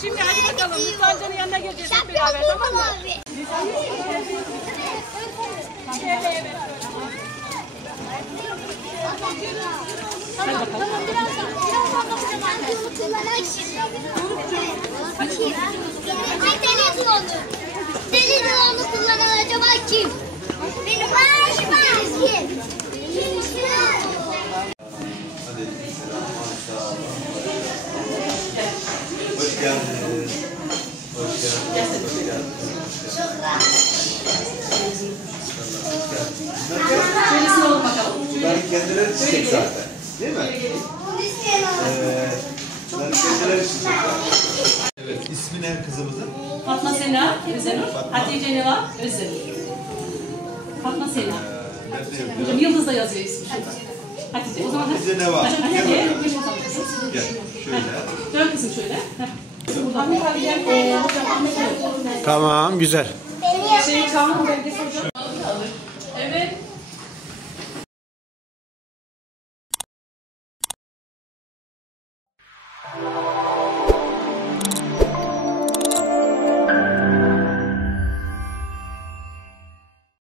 Şimdi hadi bakalım. Rıdvancan'ın yanına geleceğiz hep beraber, tamam mı? Evet. Hadi bakalım. Birazdan bakacağım anne. Televizyonu kullanan acaba kim? Benim başım kim? Hoş geldiniz. Şöyle olalım bakalım. Bunların kendileri çiçek zaten. Değil mi? Bunların kendileri çiçek. Evet. İsmi ne kızımızın? Fatma Sena Özenur, Hatice Neva Özenur. Fatma Sena. Hocam Yıldız da yazıyor ismi şurada. Hatice. O zaman Hatice Neva. Hadi. Gel. Şöyle. Dön kızım şöyle. Tamam, güzel. Çağrı bölgesi hocam.